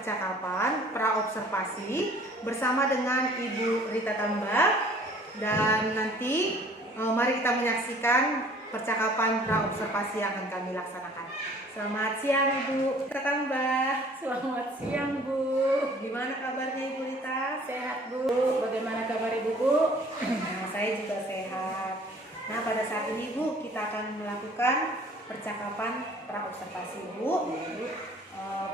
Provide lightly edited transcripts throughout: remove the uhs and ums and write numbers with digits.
percakapan praobservasi bersama dengan Ibu Rita Tambah. Dan nanti mari kita menyaksikan percakapan praobservasi yang akan kami laksanakan. Selamat siang Ibu Rita Tambah. Selamat siang Bu. Gimana kabarnya Ibu Rita? Sehat Bu. Bagaimana kabar Ibu Bu? Nah, saya juga sehat. Nah, pada saat ini Bu, kita akan melakukan percakapan praobservasi Bu.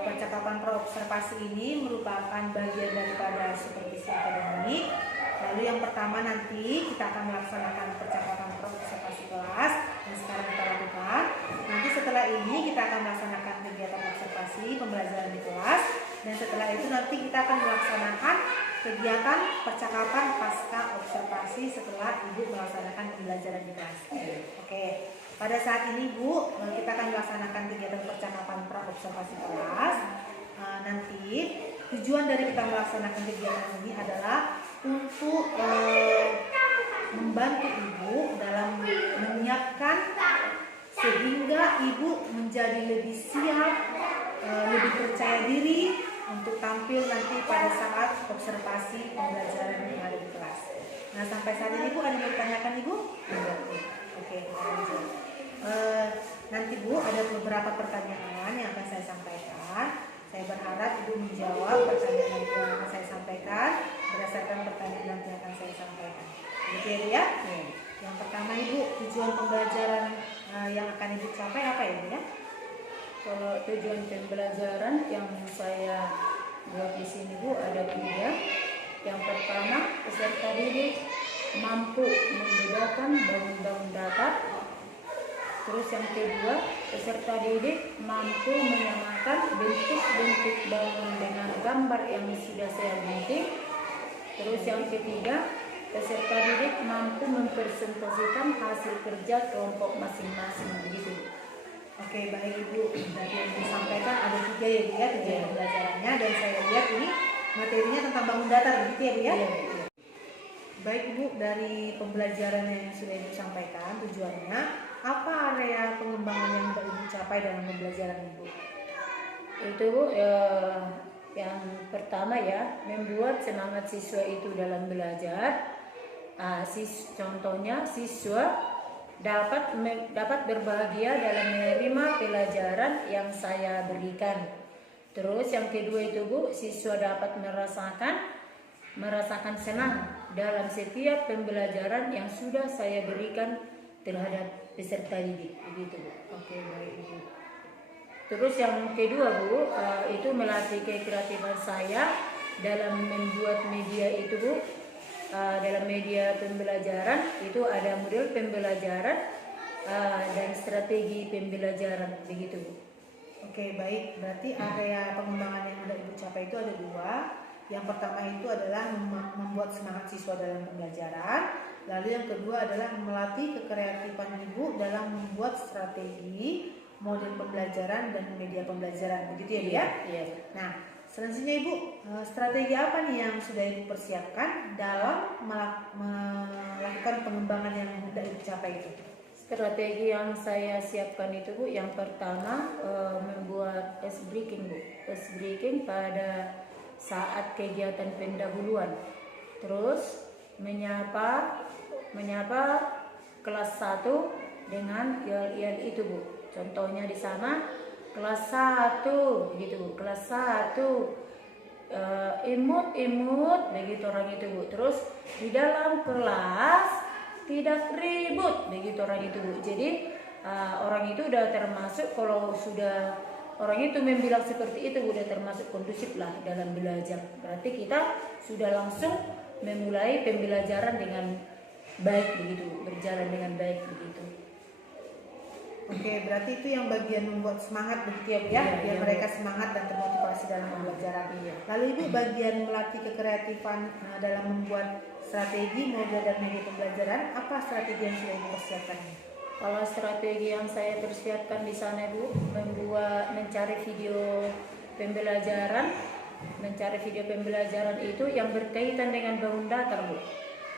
Percakapan praobservasi ini merupakan bagian daripada supervisi akademik. Lalu yang pertama nanti kita akan melaksanakan percakapan praobservasi kelas yang sekarang kita lakukan. Nanti setelah ini kita akan melaksanakan kegiatan observasi pembelajaran di kelas, dan setelah itu nanti kita akan melaksanakan kegiatan percakapan pasca observasi setelah Ibu melaksanakan pembelajaran di kelas. Oke, pada saat ini Bu, kita akan melaksanakan kegiatan percakapan praobservasi kelas. Nanti tujuan dari kita melaksanakan kegiatan ini adalah untuk membantu Ibu dalam menyiapkan sehingga Ibu menjadi lebih siap, lebih percaya diri untuk tampil nanti pada saat observasi pembelajaran yang ada di kelas. Nah, sampai saat ini Bu, ada yang ditanyakan Ibu? Oke, lanjut. Nanti Bu, ada beberapa pertanyaan yang akan saya sampaikan. Saya berharap Ibu menjawab pertanyaan yang akan saya sampaikan berdasarkan pertanyaan nanti yang akan saya sampaikan. Begitu ya? Yang pertama Ibu, tujuan pembelajaran yang akan Ibu capai apa ya Bu ya? Kalau tujuan pembelajaran yang saya buat di sini Bu ada 3. Yang pertama, peserta didik mampu membedakan bangun-bangun datar. Terus yang kedua, peserta didik mampu menyamakan bentuk-bentuk bangun dengan gambar yang sudah saya gunting. Terus yang ketiga, peserta didik mampu mempresentasikan hasil kerja kelompok masing-masing, begitu. Oke, baik Ibu. Berarti yang disampaikan ada 3 ya Bu ya, tujuan pembelajarannya, dan saya lihat ini materinya tentang bangun datar, begitu ya Bu ya? Baik Bu, dari pembelajaran yang sudah Ibu sampaikan, tujuannya apa area pengembangan yang sudah Ibu capai dalam pembelajaran Ibu? Itu Bu, yang pertama ya, membuat semangat siswa itu dalam belajar. Contohnya siswa dapat berbahagia dalam menerima pelajaran yang saya berikan. Terus yang kedua itu Bu, siswa dapat merasakan senang dalam setiap pembelajaran yang sudah saya berikan terhadap peserta didik, begitu Bu. Oke, baik Ibu. Terus yang kedua Bu, itu melatih kreatifan saya dalam membuat media itu Bu. Dalam media pembelajaran itu ada model pembelajaran dan strategi pembelajaran, begitu Bu. Oke, baik. Berarti area pengembangan yang sudah Ibu capai itu ada 2. Yang pertama itu adalah membuat semangat siswa dalam pembelajaran. Lalu yang kedua adalah melatih kekreatifan Ibu dalam membuat strategi, model pembelajaran dan media pembelajaran, begitu ya Bu ya? Iya. Nah, selanjutnya Ibu, strategi apa nih yang sudah Ibu persiapkan dalam melakukan pengembangan yang sudah Ibu capai itu? Strategi yang saya siapkan itu Bu, yang pertama membuat ice breaking Bu. Ice breaking pada saat kegiatan pendahuluan. Terus menyapa kelas 1 dengan yel-yel itu Bu. Contohnya di sana kelas 1 gitu Bu. Kelas 1 imut begitu orang itu Bu. Terus di dalam kelas tidak ribut begitu orang itu Bu. Jadi orang itu udah termasuk, kalau sudah orang itu membilang seperti itu udah termasuk kondusif lah dalam belajar. Berarti kita sudah langsung memulai pembelajaran dengan baik begitu, berjalan dengan baik begitu. Oke, berarti itu yang bagian membuat semangat begitu ya Bu ya, biar mereka semangat dan termotivasi dalam pembelajaran. Lalu Ibu bagian melatih kekreatifan dalam membuat strategi, model dan media pembelajaran, apa strategi yang sudah Ibu persiapkan? Kalau strategi yang saya persiapkan di sana Bu, mencari video pembelajaran itu yang berkaitan dengan bangun datar Bu.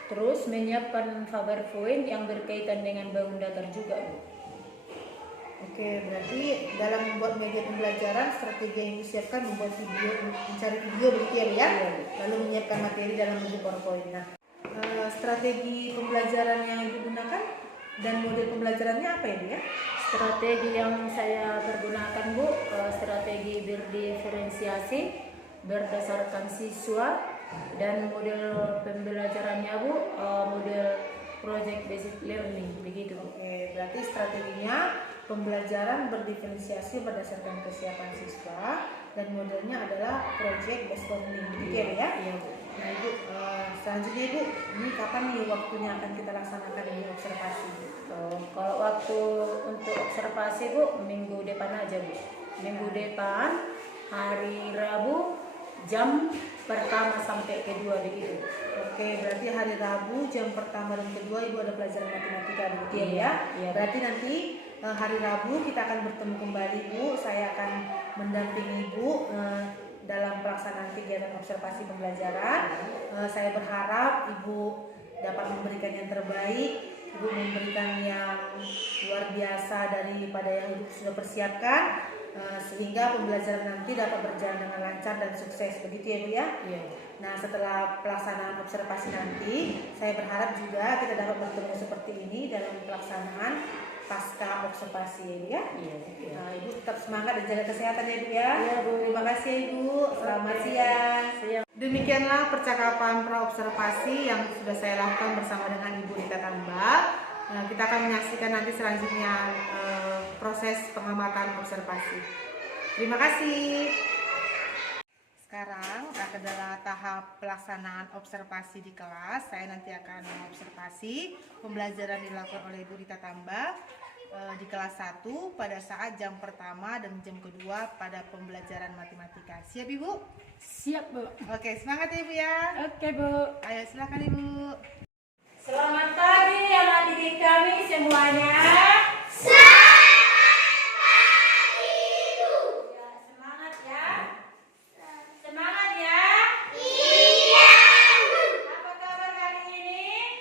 Terus menyiapkan PowerPoint yang berkaitan dengan bangun datar juga Bu. Oke, berarti dalam membuat media pembelajaran strategi yang disiapkan membuat video, mencari video begitu ya, Bu, ya? Iya, Bu. Lalu menyiapkan materi dalam bentuk PowerPoint. Nah, strategi pembelajaran yang digunakan dan model pembelajarannya apa ya, Bu, ya? Strategi yang saya pergunakan, Bu, strategi berdiferensiasi berdasarkan siswa, dan model pembelajarannya, Bu, model project based learning begitu, Bu. Oke, berarti strateginya pembelajaran berdiferensiasi berdasarkan kesiapan siswa dan modelnya adalah project based learning begitu ya, Bu, ya? Iya, Bu. Nah, Ibu, selanjutnya Ibu, ini kapan nih waktunya akan kita laksanakan ini observasi? Kalau waktu untuk observasi, Bu, minggu depan aja, Bu. Minggu depan hari Rabu jam pertama sampai kedua begitu. Oke, berarti hari Rabu jam pertama dan kedua Ibu ada pelajaran matematika begitu ya, Bu, Iya, ya? iya. Berarti nanti hari Rabu kita akan bertemu kembali, Bu. Saya akan mendampingi Ibu dalam pelaksanaan kegiatan observasi pembelajaran. Saya berharap Ibu dapat memberikan yang terbaik, Ibu memberikan yang luar biasa daripada yang Ibu sudah persiapkan, sehingga pembelajaran nanti dapat berjalan dengan lancar dan sukses begitu ya, Bu, ya? Iya. Nah, setelah pelaksanaan observasi nanti, saya berharap juga kita dapat bertemu seperti ini dalam pelaksanaan pasca observasi ya, Bu, ya? Iya. Nah, Ibu tetap semangat dan jaga kesehatan ya, Bu, ya? Iya, Bu. Terima kasih, Ibu. Selamat Oke. siang. Siang. Demikianlah percakapan praobservasi yang sudah saya lakukan bersama dengan Ibu Rita Tambak. Kita akan menyaksikan nanti selanjutnya proses pengamatan observasi. Terima kasih. Sekarang adalah tahap pelaksanaan observasi di kelas. Saya nanti akan mengobservasi pembelajaran dilakukan oleh Ibu Rita Tambak di kelas 1 pada saat jam pertama dan jam kedua pada pembelajaran matematika. Siap, Ibu? Siap, Bu. Oke, semangat ya, Ibu, ya. Oke, Bu. Ayo silakan, Ibu. Selamat pagi adik-adik kami semuanya. Semangat ya. Semangat ya. Iya. Apa kabar hari ini?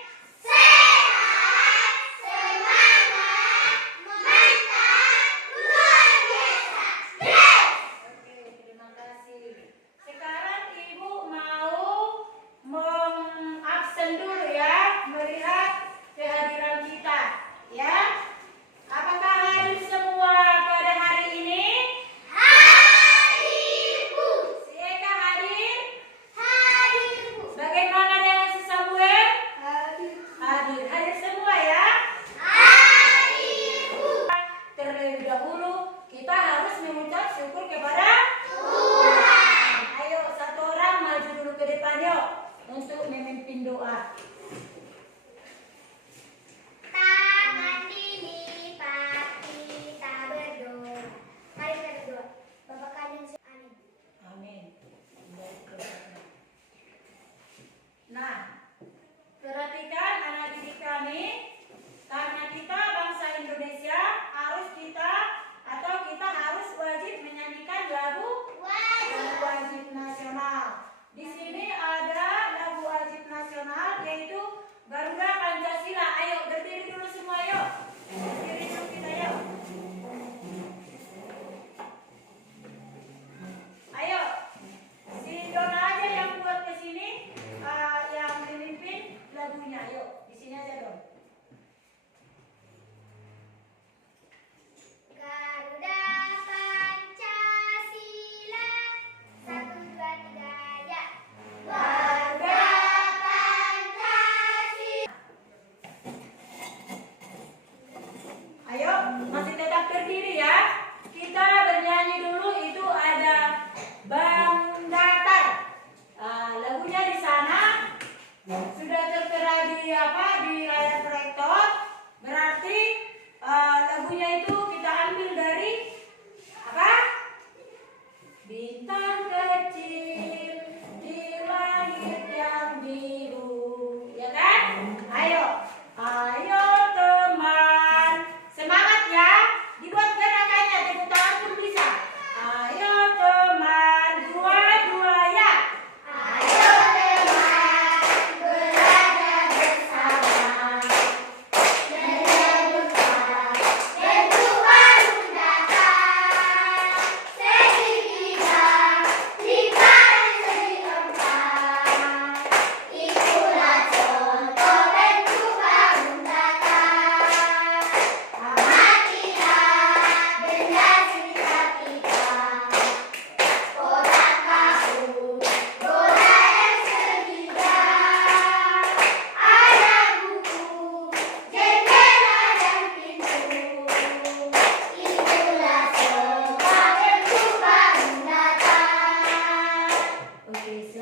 Oke, terima kasih. Sekarang Ibu mau mengabsen dulu ya, melihat kehadiran kita, ya. Apakah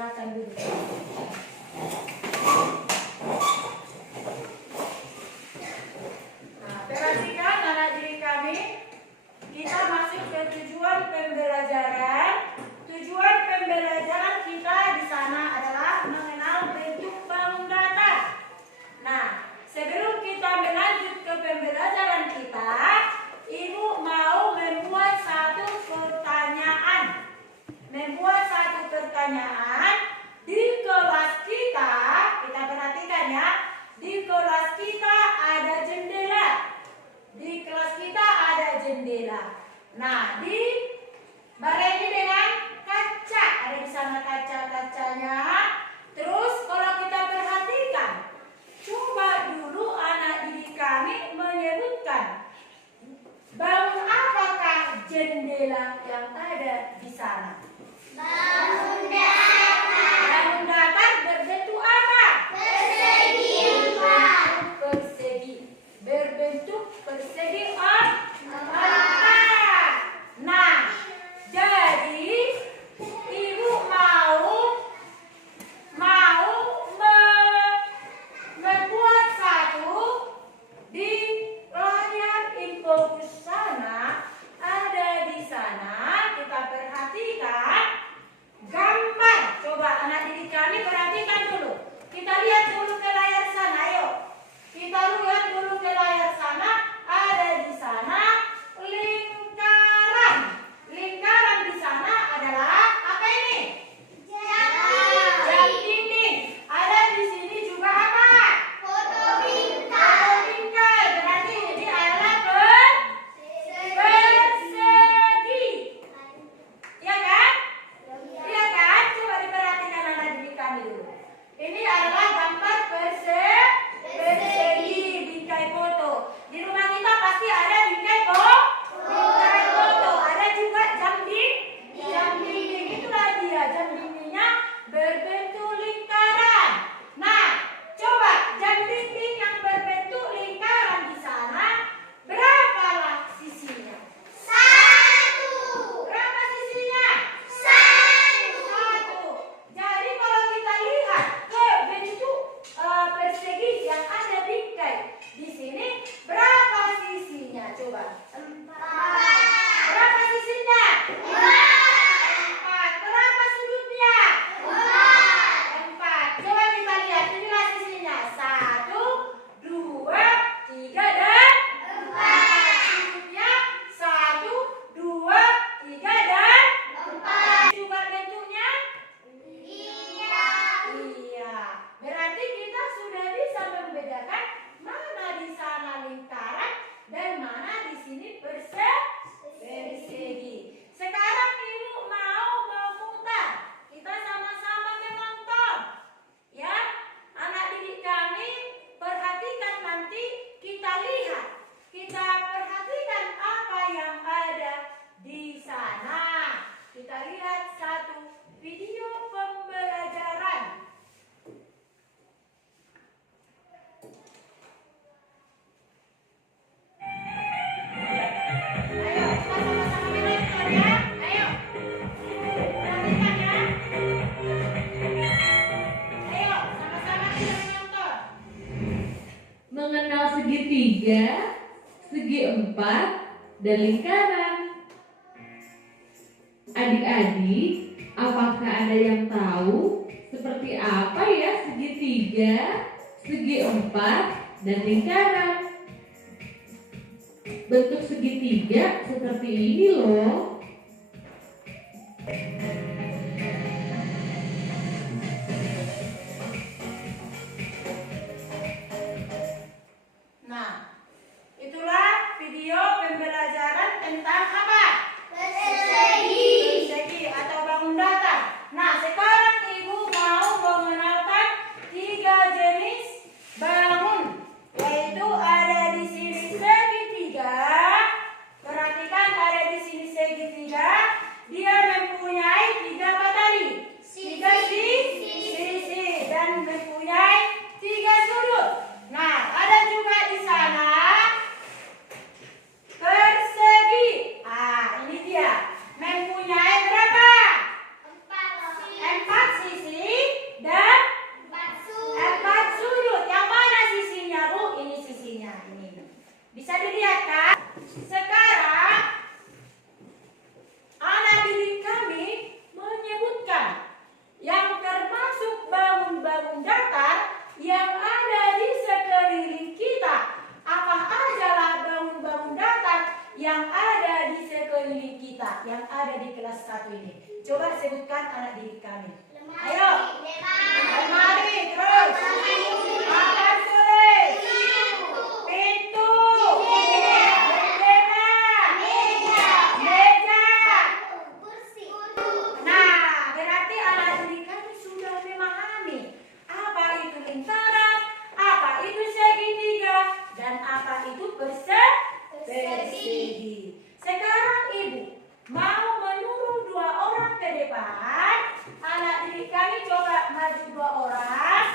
silakan duduk. Nah, perhatikan anak didik kami, kita masuk ke tujuan pembelajaran. Tujuan pembelajaran kita di sana adalah mengenal bentuk bangun datar. Nah, sebelum kita melanjut ke pembelajaran kita, Ibu mau membuat satu pertanyaan. Di kelas kita perhatikan ya, di kelas kita ada jendela. Nah, dibarengi dengan kaca. Ada di sana kaca-kacanya. Terus kalau kita perhatikan, coba dulu anak didik kami menyebutkan bangun apakah jendela yang ada di sana? Bangun datar berbentuk apa? Berbentuk persegi empat. Nah, jadi Ibu mau membuat satu di layar info sana. Ada di sana, kita perhatikan gambar. Coba anak didik kami perhatikan dulu. Kita lihat dulu ke layar sana, ayo. Kita lihat dulu ke layar sana. Ada di sana lingkaran. Lingkaran di sana adalah apa ini? Jam dinding. Ada di sini juga apa? Foto bingkai. Berarti ini adalah persegi. Iya kan? Iya kan? Coba diperhatikan anak didik kami dulu. Ini adalah gambar persegi, bingkai foto. Di rumah kita pasti ada bingkai foto. Ada juga jam dinding. Itulah dia, jam dindingnya berbentuk lingkaran. Nah, coba jam dinding yang berbentuk lingkaran di sana berapalah sisinya? Berapa sisinya? Satu. Jadi kalau kita lihat ke bentuk persegi yang ada bingkai di sini, berapa sisinya? Coba. Berapa sisinya? 4. Berapa sudutnya? 4. Coba kita lihat, inilah sisinya. 1, 2, 3, dan 4. Sudutnya 1, 2, 3, dan 4. Juga bentuknya? Iya. Berarti kita sudah bisa membedakan mana di sana lingkaran dan mana di sini persegi. Sekarang Ibu mau memutar. Kita sama-sama menonton. Ya, anak didik kami perhatikan nanti, kita lihat. Kita perhatikan apa yang ada di sana. Kita lihat satu video pembelajaran. Ayo, kita sama-sama menonton ya. Ayo. Perhatikan ya. Ayo, sama-sama kita menonton. Mengenal segitiga, segi empat, dan lingkaran. Adik-adik, apakah ada yang tahu seperti apa ya segitiga, segi empat, dan lingkaran? Bentuk segitiga seperti ini loh. Nah, itulah video pembelajaran tentang apa? Persegi atau bangun datar. Nah, sekarang Ibu mau mengenalkan 3 jenis bangun, yaitu ada di sini segitiga. Perhatikan, ada di sini segitiga. Dia mempunyai 3 kami? Ayo. Lemari, terus. Papan tulis. Pintu. Jendela. Meja. Nah, berarti anak didik kami sudah memahami apa itu lingkaran, apa itu segitiga, dan apa itu persegi. Sekarang Ibu mau menyuruh 2 orang ke depan. Anak didik kami coba maju 2 orang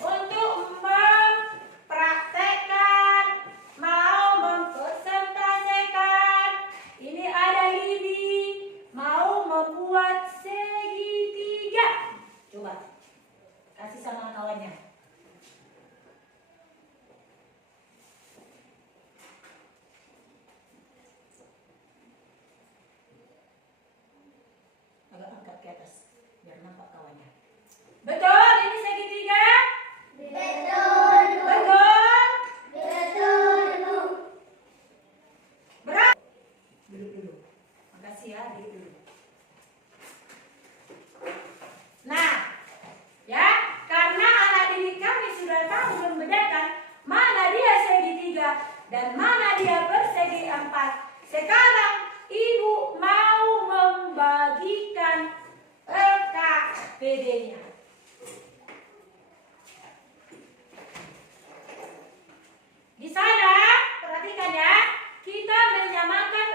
untuk mempraktekkan, mau mempresentasikan. Ini ada Lidi mau membuat segitiga. Coba kasih sama kawannya. Agak angkat ke atas biar nampak kawannya. Betul, ini segitiga? Betul. Berapa? Duduk dulu. Makasih ya, duduk dulu. Nah, ya, karena anak didik kami sudah tahu membedakan mana dia segitiga dan mana dia persegi 4. Sekarang Ibu mau membagikan LKPD-nya. Di sana, perhatikan ya, kita menyamakan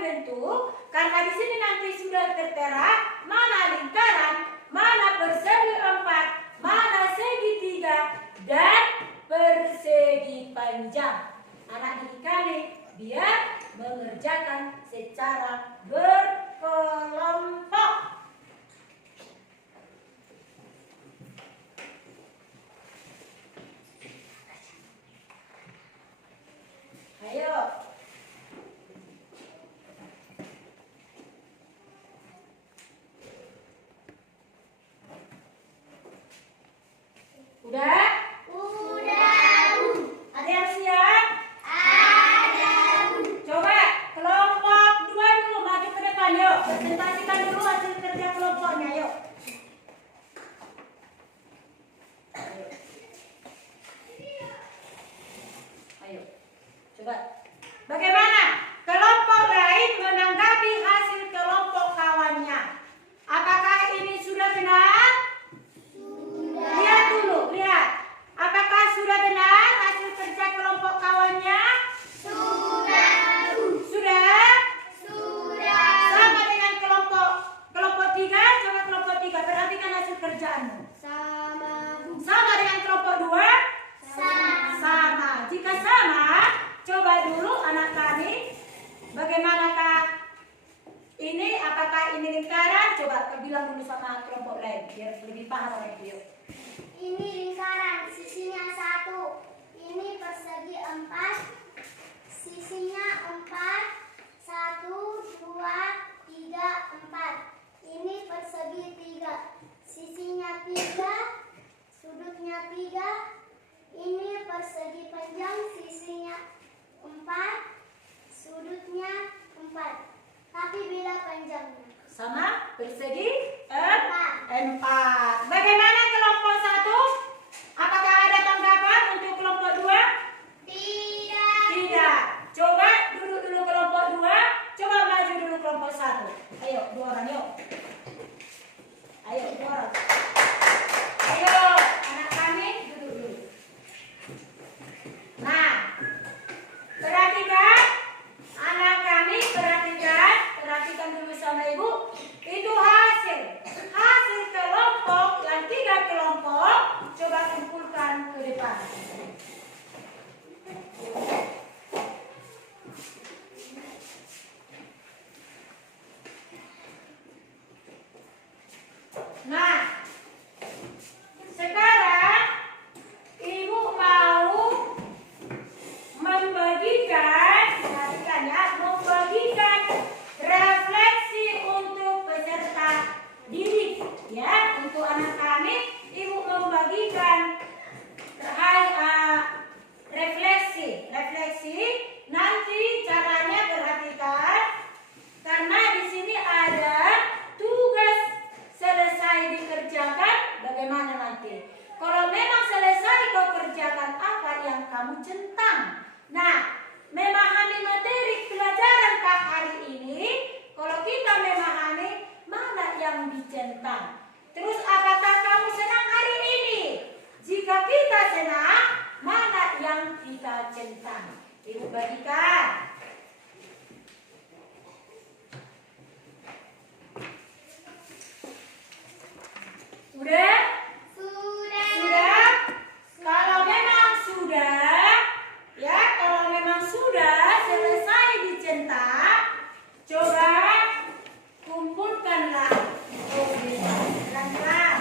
bentuk, karena di sini nanti sudah tertera mana lingkaran, mana persegi 4, mana segitiga, dan persegi panjang. Anak didik kami biar mengerjakan secara berkelompok. Ayo. Udah? Ada yang siap? Coba kelompok 2 dulu maju ke depan yuk. Presentasikan dulu hasil kerja kelompoknya yuk. Ayo. Coba. Bagaimana kelompok lain menanggapi hasil kelompok kawannya? Apakah ini sudah benar? Lihat dulu, lihat. Apakah sudah benar hasil kerja kelompok kawannya? Sudah? Sama dengan kelompok 3. Coba kelompok 3 perhatikan hasil kerjaanmu. Sama dengan kelompok 2? Sama. Jika sama, coba dulu anak kami, bagaimanakah ini? Apakah ini lingkaran? Coba bilang dulu sama kelompok lain biar lebih paham oleh dia. Ini lingkaran, sisinya 1. Ini persegi 4, sisinya 4. 1, 2, 3, 4. Ini persegi 3, sisinya 3, sudutnya 3. Ini persegi panjang, sisinya 4, sudutnya 4. Tapi beda panjangnya. Sama persegi 4. Bagaimana kelompok 1? Apakah ada tanggapan untuk kelompok 2? Tidak. Coba duduk dulu kelompok 2. Coba maju dulu kelompok 1. Ayo 2 orang yuk. Ayo 2 orang. Ayo anak kami duduk dulu. Nah, perhatikan anak kami, perhatikan dulu sama ibu. Itu hasil kelompok kamu centang. Nah, memahami materi pelajaran Kak hari ini, kalau kita memahami mana yang dicentang. Terus apakah kamu senang hari ini? Jika kita senang, mana yang kita centang? Ibu bagikan. Sudah? Sudah? Kalau memang sudah, ya, kalau memang sudah selesai dicetak, coba kumpulkanlah. Oh, pelan-pelan.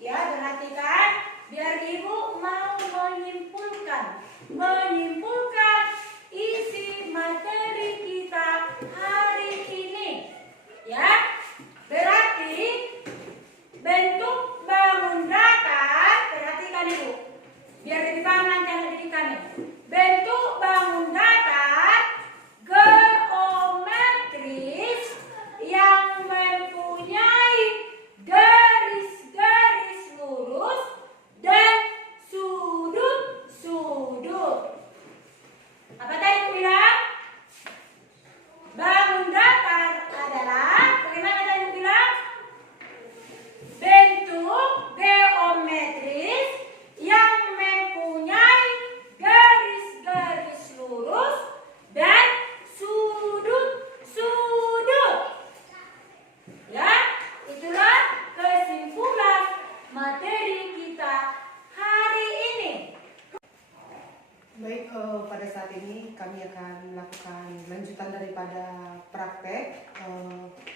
Ya, perhatikan, biar ibu mau menyimpulkan isi materi kita hari ini. Ya, berarti bentuk bangun datar, perhatikan ibu, biar lebih paham nanti anak didik kami. Bentuk bangun datar geometris yang mempunyai garis-garis lurus dan sudut-sudut. Apa tadi aku bilang? Bangun datar adalah, bagaimana tadi aku bilang? Bentuk geometris yang mempunyai garis-garis lurus dan sudut-sudut. Ya, itulah kesimpulan materi kita hari ini. Baik, pada saat ini kami akan melakukan lanjutan daripada praktek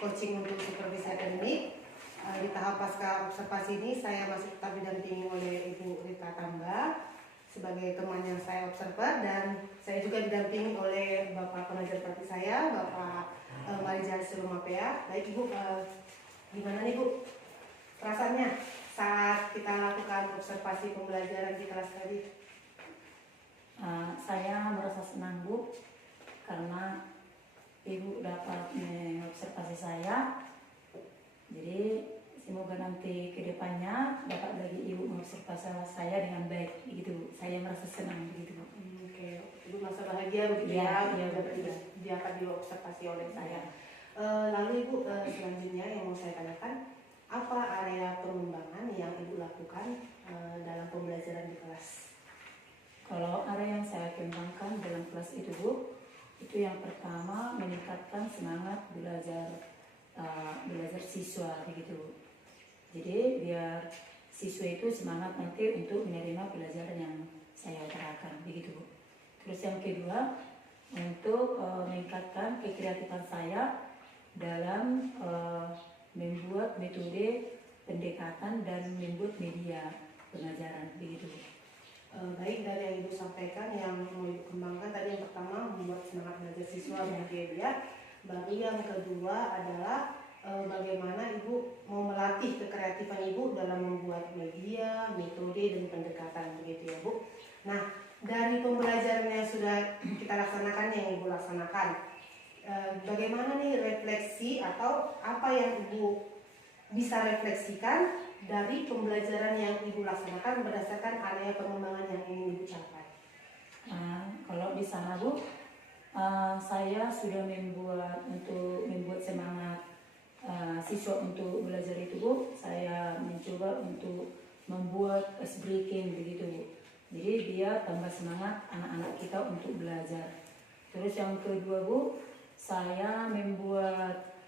coaching untuk supervisi akademik. Di tahap pasca observasi ini saya masih tetap didampingi oleh Ibu Rita Tamba sebagai teman yang saya observer, dan saya juga didampingi oleh Bapak pengajar praktik saya, Bapak Marija Surumapea. Baik Ibu, gimana nih Bu perasaannya saat kita lakukan observasi pembelajaran di kelas tadi? Saya merasa senang Bu, karena Ibu dapat mengobservasi saya. Jadi semoga nanti ke depannya dapat lagi Ibu mengobservasi saya dengan baik begitu. Saya merasa senang begitu Bu. Oke, Ibu merasa bahagia begitu Ya, ya, iya, betul. dapat diobservasi oleh saya. Lalu Ibu, selanjutnya yang mau saya tanyakan, apa area pengembangan yang Ibu lakukan dalam pembelajaran di kelas? Kalau area yang saya kembangkan dalam kelas itu Bu, itu yang pertama meningkatkan semangat belajar siswa begitu. Jadi biar siswa itu semangat nanti untuk menerima pelajaran yang saya utarakan begitu Bu. Terus yang kedua, untuk meningkatkan kekreatifan saya dalam membuat metode pendekatan dan membuat media pengajaran begitu Bu. Baik, dari yang Ibu sampaikan yang mau Ibu kembangkan tadi, yang pertama membuat semangat belajar siswa begitu ya. Baru yang kedua adalah bagaimana Ibu mau melatih kekreatifan Ibu dalam membuat media, metode dan pendekatan begitu ya Bu. Nah, dari pembelajaran yang sudah kita laksanakan, yang Ibu laksanakan, bagaimana nih refleksi atau apa yang Ibu bisa refleksikan dari pembelajaran yang Ibu laksanakan berdasarkan area pengembangan yang ingin Ibu capai? Kalau di sana Bu, saya sudah membuat semangat siswa untuk belajar itu Bu. Saya mencoba untuk membuat ice breaking begitu Bu. Jadi dia tambah semangat anak-anak kita untuk belajar. Terus yang kedua Bu, saya membuat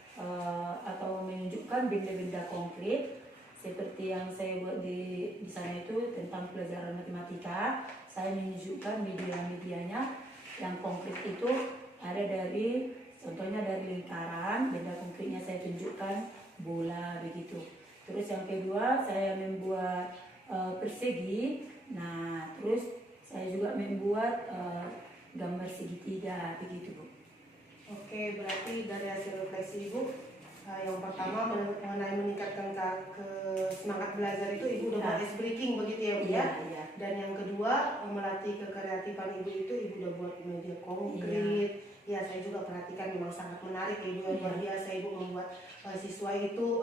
atau menunjukkan benda-benda konkret seperti yang saya buat di sana itu tentang pelajaran matematika. Saya menunjukkan media-medianya yang konkret itu ada dari, contohnya dari lingkaran, benda konkretnya saya tunjukkan bola begitu. Terus yang kedua saya membuat persegi. Nah, terus saya juga membuat gambar segitiga begitu Bu. Oke, berarti dari hasil refleksi Ibu, yang pertama mengenai meningkatkan semangat belajar itu Ibu udah buat ice breaking begitu ya Bu ya? Iya. Dan yang kedua melatih kekreatifan Ibu itu Ibu udah buat media konkret, Ya, saya juga perhatikan memang sangat menarik ya Ibu, luar biasa Ibu membuat siswa itu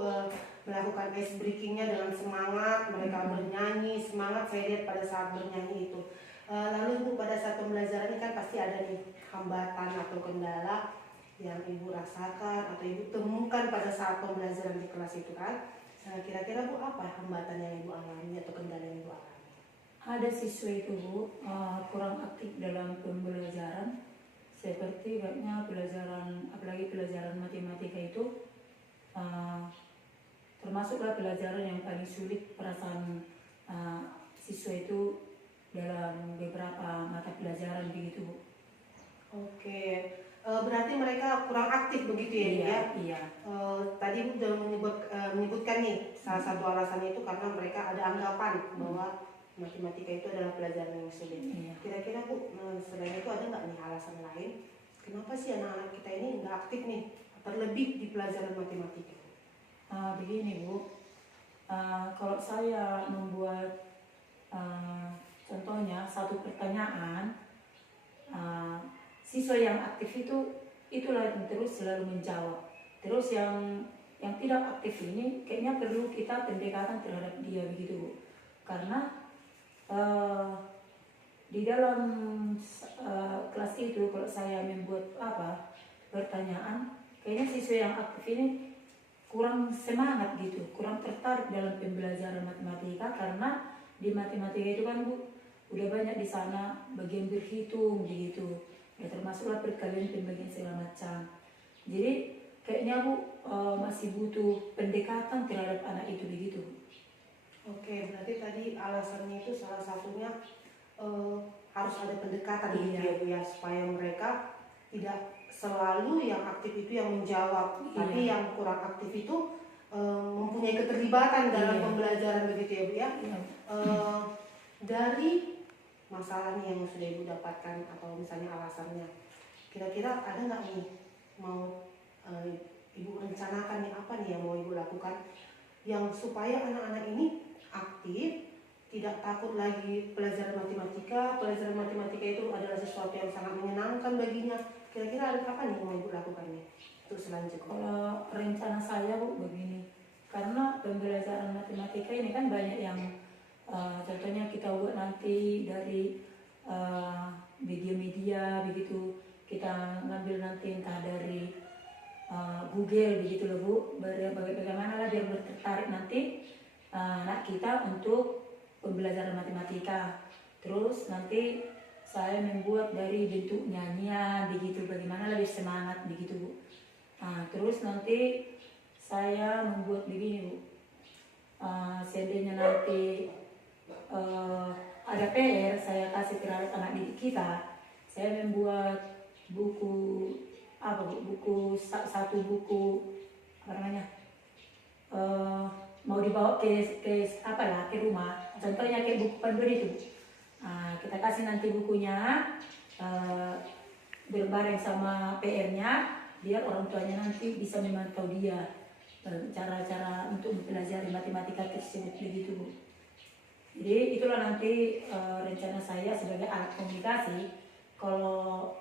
melakukan ice breakingnya dengan semangat, mereka bernyanyi, semangat saya lihat pada saat bernyanyi itu. Lalu Ibu pada saat pembelajaran ini kan pasti ada nih hambatan atau kendala yang Ibu rasakan atau Ibu temukan pada saat pembelajaran di kelas itu kan. Nah, kira-kira Bu apa hambatan yang Ibu alami atau kendala yang Ibu alami? Ada siswa itu Bu kurang aktif dalam pembelajaran, seperti kayaknya pelajaran, apalagi pelajaran matematika itu termasuklah pelajaran yang paling sulit perasaan siswa itu dalam beberapa mata pelajaran begitu Bu. Oke, berarti mereka kurang aktif begitu ya Bu ya? Iya. Tadi Ibu sudah menyebutkan nih salah satu alasannya itu karena mereka ada anggapan bahwa matematika itu adalah pelajaran yang sulit. Iya. Kira-kira Bu, selain itu ada nggak nih alasan lain? Kenapa sih anak-anak kita ini nggak aktif nih, terlebih di pelajaran matematika? Begini Bu, kalau saya membuat contohnya satu pertanyaan, siswa yang aktif itulah yang terus selalu menjawab. Terus yang tidak aktif ini kayaknya perlu kita pendekatan terhadap dia begitu Bu. Karena di dalam kelas itu kalau saya membuat pertanyaan, kayaknya siswa yang aktif ini kurang semangat gitu, kurang tertarik dalam pembelajaran matematika karena di matematika itu kan Bu udah banyak di sana bagian berhitung begitu, ya termasuklah perkalian, pembagian segala macam. Jadi kayaknya Bu masih butuh pendekatan terhadap anak itu begitu. Oke, berarti tadi alasannya itu salah satunya harus ada pendekatan gitu ya Bu ya, supaya mereka tidak selalu yang aktif itu yang menjawab, tapi yang kurang aktif itu mempunyai keterlibatan dalam pembelajaran begitu ya Bu ya. Dari masalah nih yang sudah Ibu dapatkan atau misalnya alasannya, kira-kira ada nggak nih mau Ibu rencanakan nih apa nih yang mau Ibu lakukan yang supaya anak-anak ini aktif, tidak takut lagi pelajaran matematika. Pelajaran matematika itu adalah sesuatu yang sangat menyenangkan baginya. Kira-kira ada apa nih yang mau Ibu lakukan nih untuk selanjutnya? Kalau rencana saya Bu begini, karena pembelajaran matematika ini kan banyak yang contohnya kita buat nanti dari media-media begitu, kita ngambil nanti entah dari Google begitu loh Bu, bagaimana lah biar tertarik nanti anak kita untuk pembelajaran matematika. Terus nanti saya membuat dari bentuk nyanyian begitu, bagaimana lebih semangat begitu Bu. Terus nanti saya membuat begini Bu, seandainya nanti ada PR saya kasih terhadap anak didik kita, saya membuat buku satu buku mau dibawa ke rumah, contohnya kayak buku panduan itu. Kita kasih nanti bukunya berbareng sama PR-nya, biar orang tuanya nanti bisa memantau dia cara-cara untuk mempelajari matematika tersebut begitu Bu. Jadi itulah nanti rencana saya sebagai alat komunikasi. Kalau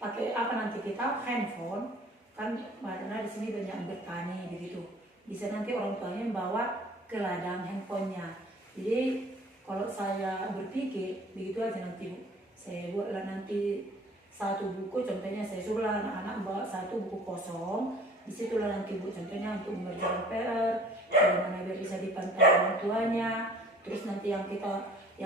pakai nanti kita handphone kan, karena di sini banyak bertani begitu, bisa nanti orang tuanya membawa ke ladang handphonenya. Jadi kalau saya berpikir begitu aja nanti Bu, saya buatlah nanti satu buku, contohnya saya suruhlah anak-anak bawa satu buku kosong, disitulah nanti Bu contohnya untuk mengerjakan PR, bagaimana biar bisa dipantau orang tuanya. Terus nanti yang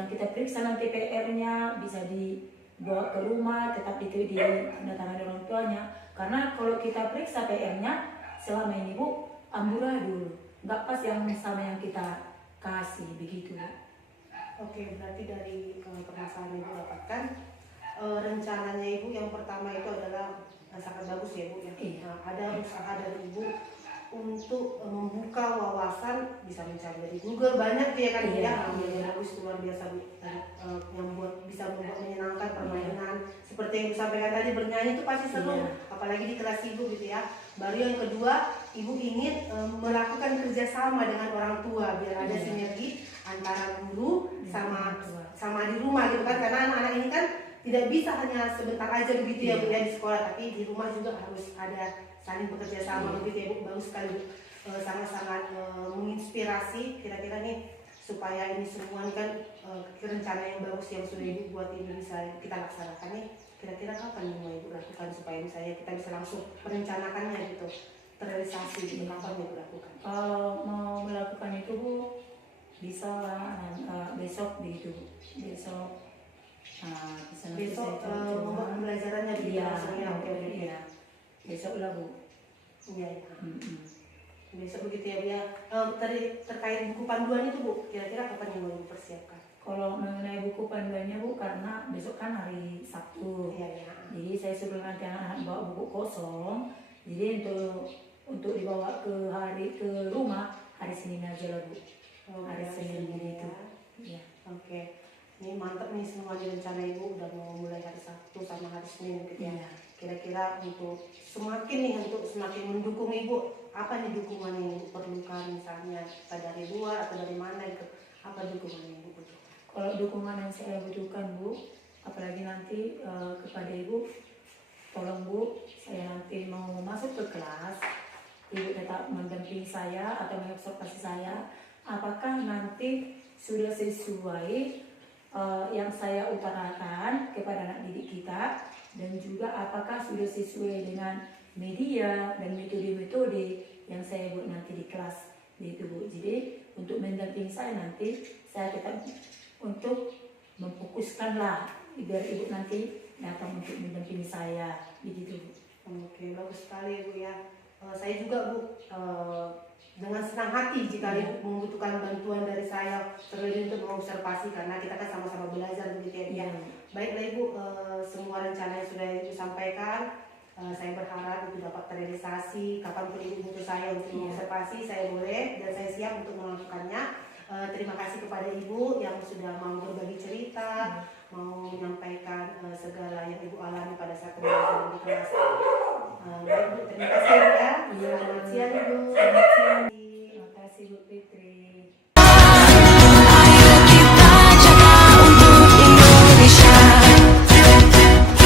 kita periksa nanti PR-nya bisa dibawa ke rumah, tetap ditandatangani orang tuanya. Karena kalau kita periksa PR-nya selama ini Bu amburadul, nggak pas yang sama yang kita kasih begitu. Oke, berarti dari permasalahan Ibu dapatkan, rencananya Ibu yang pertama itu adalah sangat bagus ya Bu ya. Ada usaha dari Ibu untuk membuka wawasan, bisa mencari dari Google banyak ya kan ya, yang bagus luar biasa Bu, yang bisa membuat menyenangkan permainan seperti yang Ibu sampaikan tadi, bernyanyi itu pasti seru, apalagi di kelas Ibu gitu ya. Baru yang kedua, Ibu ingin melakukan kerjasama dengan orang tua biar ada sinergi antara guru sama di rumah gitu kan, karena anak-anak ini kan tidak bisa hanya sebentar aja begitu ya Bu ya di sekolah, tapi di rumah juga harus ada saling bekerja sama begitu ya Bu. Bagus sekali Bu. Sangat-sangat menginspirasi kira-kira nih, supaya ini semua ini kan rencana yang bagus yang sudah Ibu buat ini bisa kita laksanakan nih. Kira-kira kapan mau Ibu lakukan supaya misalnya kita bisa langsung merencanakannya gitu, terrealisasi gitu, kapan Ibu lakukan? Kalau mau melakukan itu Bu, bisa besok begitu Bu. Besok bisa nanti Besok saya coba. membuat pembelajarannya di Iya, langsungnya. Oke. iya. Besok lah Bu. Iya. Besok begitu ya Bu ya. Tadi terkait buku panduan itu Bu, kira-kira kapan yang mau dipersiapkan? Kalau mengenai buku panduannya Bu, karena besok kan hari Sabtu. Iya. Jadi saya suruh nanti anak-anak bawa buku kosong. Jadi untuk dibawa ke rumah hari Senin aja lah Bu. Hari Senin gitu. Iya. Oke. Ini mantap nih semua rencana Ibu udah mau mulai hari Sabtu sama hari Senin gitu ya. Iya. Kira-kira untuk semakin mendukung Ibu, apa nih dukungan yang Ibu perlukan, misalnya dari luar atau dari mana itu, apa dukungan yang Ibu butuhkan? Kalau dukungan yang saya butuhkan Bu, apalagi nanti kepada Ibu, tolong Bu, saya nanti mau masuk ke kelas, Ibu tetap mendampingi saya atau mengobservasi saya, apakah nanti sudah sesuai yang saya utarakan kepada anak didik kita, dan juga apakah sudah sesuai dengan media dan metode-metode yang saya buat nanti di kelas gitu Bu. Jadi untuk mendampingi saya nanti, saya tetap untuk memfokuskanlah biar Ibu nanti datang untuk mendampingi saya begitu Bu. Oke, bagus sekali Bu ya. Saya juga Bu dengan senang hati jika Ibu membutuhkan bantuan dari saya terlebih untuk mengobservasi, karena kita kan sama-sama belajar begitu ya. Baiklah Ibu, semua rencana yang sudah Ibu sampaikan, saya berharap itu dapat terrealisasi. Kapanpun Ibu butuh saya untuk mengobservasi, saya boleh dan saya siap untuk melakukannya. Terima kasih kepada Ibu yang sudah mau berbagi cerita, mau menyampaikan segala yang Ibu alami pada saat pembelajaran di kelas. Baik Bu, terima kasih ya. Selamat siang Ibu. Terima kasih Bu Pit.